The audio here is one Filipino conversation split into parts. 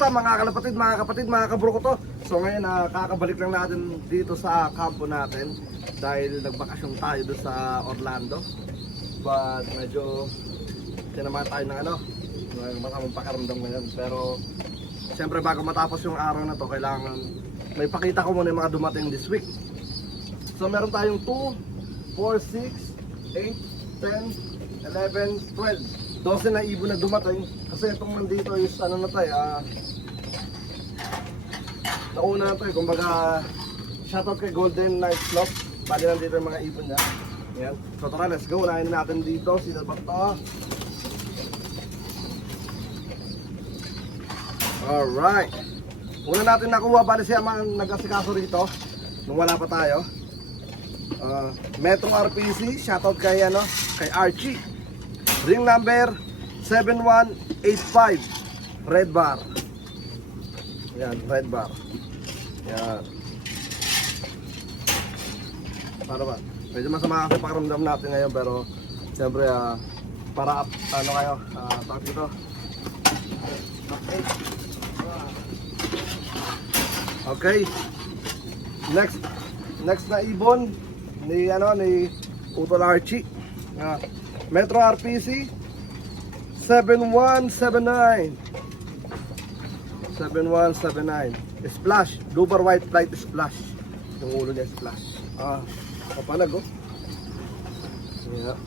Kumusta mga kalapatid, mga kapatid, mga kabro ko to? So ngayon kakabalik lang natin dito sa kampo natin dahil nagbakasyon tayo doon sa Orlando. But medyo tinamaan tayo ng masamang pakaramdam ngayon. Pero siyempre bago matapos yung araw na to, kailangan may pakita ko muna yung mga dumating this week. So meron tayong 2, 4, 6, 8, 10, 11, 12 12 na ibon na dumating kasi itong nandito is ano na tayo nauna na tayo, kumbaga shoutout kay Golden Night Club. Bali nandito yung mga ibon niya. Ayan. So tara, let's go, unahin natin dito sino ba ito. Alright, una natin nakuha, bali siya ang nag-asikaso rito nung wala pa tayo. Metro RPC, shoutout kay kay Archie. Ring number 7185, red bar. Yan, red bar. Yan. Para ba? Medyo masama kasi pakiramdam natin ngayon, pero siyempre para kayo, tawag dito. Okay. Next na ibon ni Utol Archie. Metro RPC 7179 splash, blue bar white flight splash. Yung ulo niya splash. Kapalag oh. Yeah.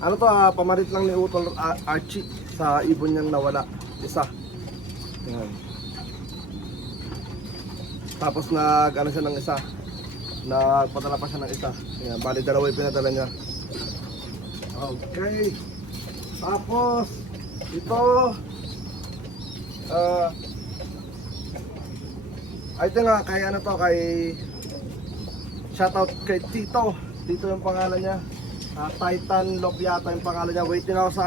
Ano to, pamarit lang ni Utol Archie sa ibon niyang nawala. Isa. Yan. Tapos nag-ano siya ng isa. Nagpadala pa siya ng isa. Yan, bali dalawa yung pinadala niya. Okay. Tapos ito I think kay kay shoutout kay Tito yung pangalan niya. Titan Lop yata yung pangalan niya. Waiting ako sa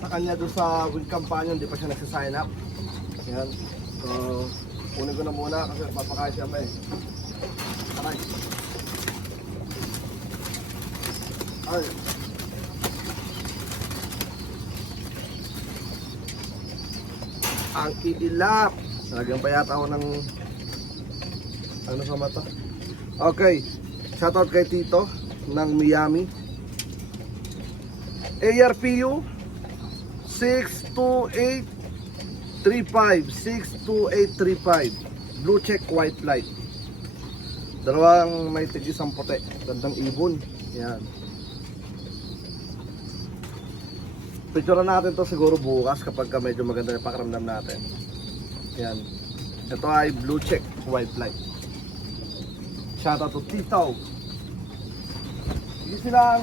sa kanya doon sa win companion, hindi pa siya nagsa-sign up. Yan. So kunin ko na muna kasi papakain siya ba Aray. Ay. Ang iilap. Talagang payata ako ng sa mata. Okay. Shoutout kay Tito ng Miami. ARPU 62835 blue check white light. Dalawang may tig-isang puti. Gandang ibon. Yan. Picture natin to siguro bukas kapag medyo maganda yung pakiramdam natin. Yan. Ito ay blue check white light. Shoutout to Tito. Easy lang.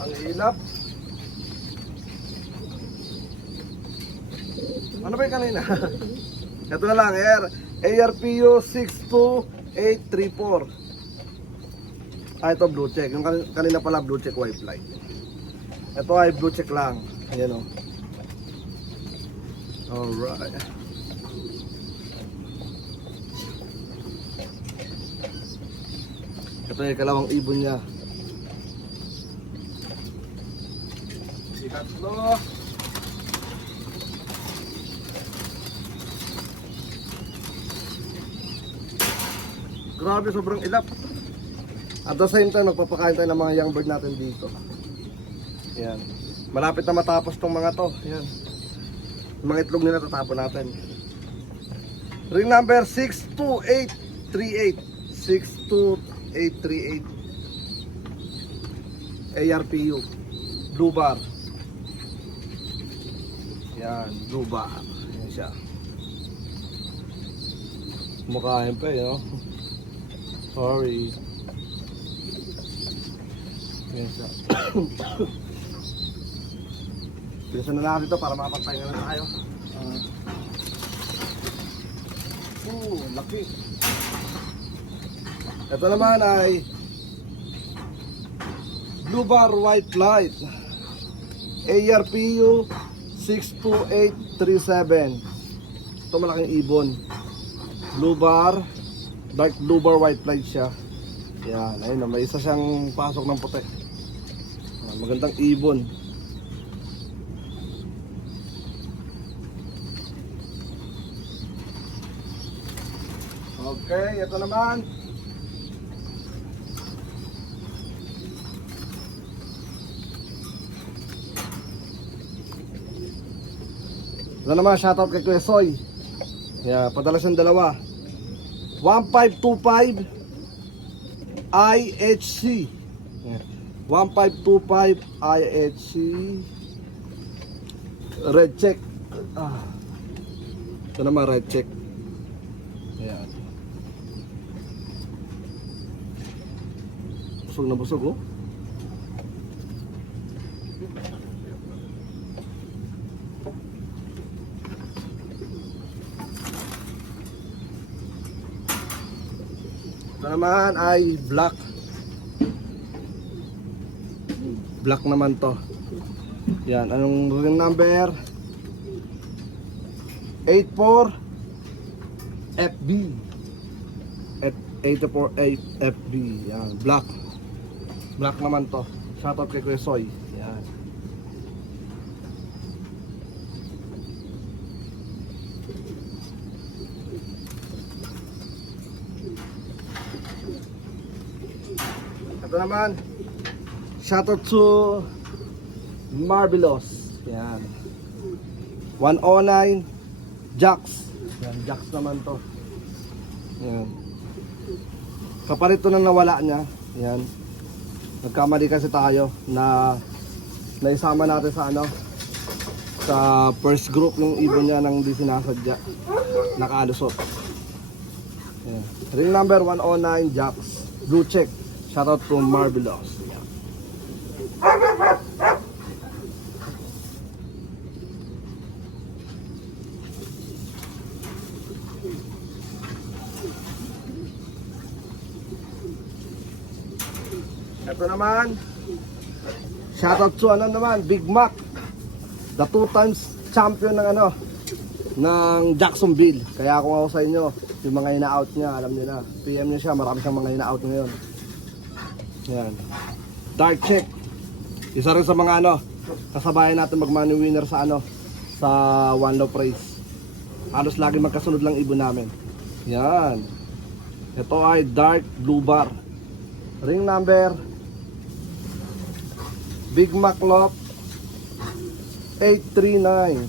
Ang hilap. Ano ba yung kanina? Ito na lang, ARPU 62834. Ito blue check. Yung kanina pala blue check white light. Ito ay blue check lang. Ayan o. Alright. Ito yung kalawang ibon niya. Ikatlo. Grabe, sobrang ilap. At the same time, magpapakain tayo ng mga young bird natin dito. Yan. Malapit na matapos tong mga to. Yan. Mga itlog nila tatapon natin. Ring number 62838. 62838. ARPU. Blue bar. Yan. Blue bar. Yan siya. Kumakain pa Sorry. Yan siya. Bilisan na natin ito para makapagpahinga na tayo. Laki. Ito naman ay blue bar white light. ARPU 62837. Ito malaking ibon. Blue bar, dark blue bar white light siya. Yan, ayun na, may isa siyang pasok ng puti. Magandang ibon. Okay, ito naman. Ito naman, shoutout kay Kuya Soy. Yeah, padala siyang dalawa. 1525 IHC. Yeah. 1525 IHC. Red check. Ito naman, red check. Ayan. Busog na busog, oh. Ito naman ay black. Black naman to. Yan, anong ring number? 84 FB. At 848 FB. Yan, black. Black naman to. Shoutout kay Kuya Soy. Yan. Ito naman, shoutout to Marvelous. Yan. 109 Jax. Yan, Jax naman to. Yan. Kapalit to na nawala niya. Yan. Nagkamali kasi tayo na naisama natin sa ano, sa first group ng ibon niya nang di sinasadya. Nakalusot. Yan. Ring number 109 Jax. Blue check. Shoutout to Marvelous. Ito naman, shoutout to ano naman, Big Mac, the 2 times champion ng ano, ng Jacksonville. Kaya kung ako sa inyo, yung mga ina-out niya, alam niyo na, PM niyo siya, marami siyang mga ina-out ngayon. Yan. Dark check. Isa rin sa mga ano, kasabayan natin mag-money winner sa ano, sa One Love Race. Halos lagi magkasunod lang ibon namin. Yan. Ito ay dark blue bar. Ring number Big Mac Lop 839.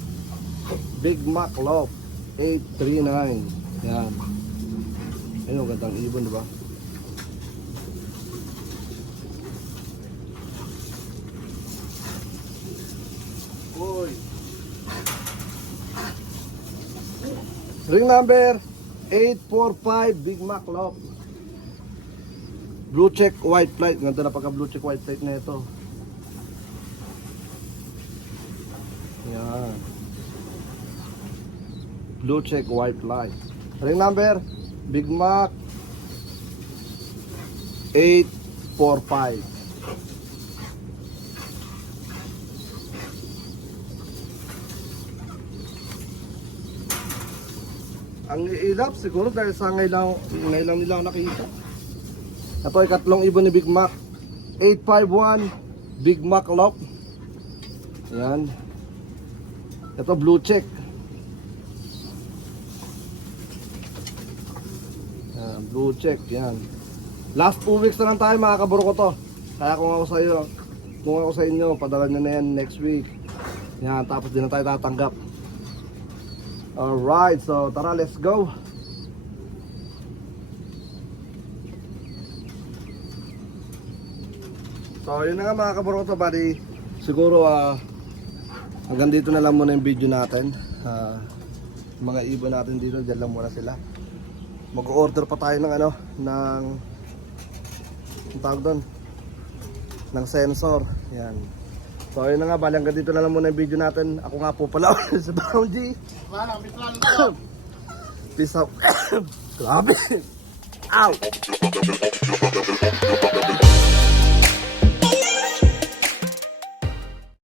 Big Mac Lop 839. Yan. Ayun, gandang ibon, diba? Uy. Ring number 845 Big Mac Lop. Blue check white flight. Ganda na pagka blue check white flight na ito. Yan. Blue check white flight. Ring number Big Mac 845. Ang iilap siguro dahil sa ngayon lang nila nakita. Ito ay katlong ibon ni Big Mac 851 Big Mac Lop. Yan. Ito blue check. Yan, blue check. Yan. Last 2 weeks na lang tayo mga kaburo ko to. Kaya kung ako sa inyo, padala nyo na yan next week. Yan, tapos din na tayo tatanggap. Alright, so tara, let's go. So yun na nga mga kaburo ko to, buddy. Siguro hanggang dito na lang muna yung video natin. Mga ibon natin dito, dyan lang muna sila. Mag-order pa tayo ng ano, ng tawag doon, ng sensor. Yan. So yun na nga, bali hanggang dito na lang muna yung video natin. Ako nga po pala si Brown G. Peace out. Grabe. Ow.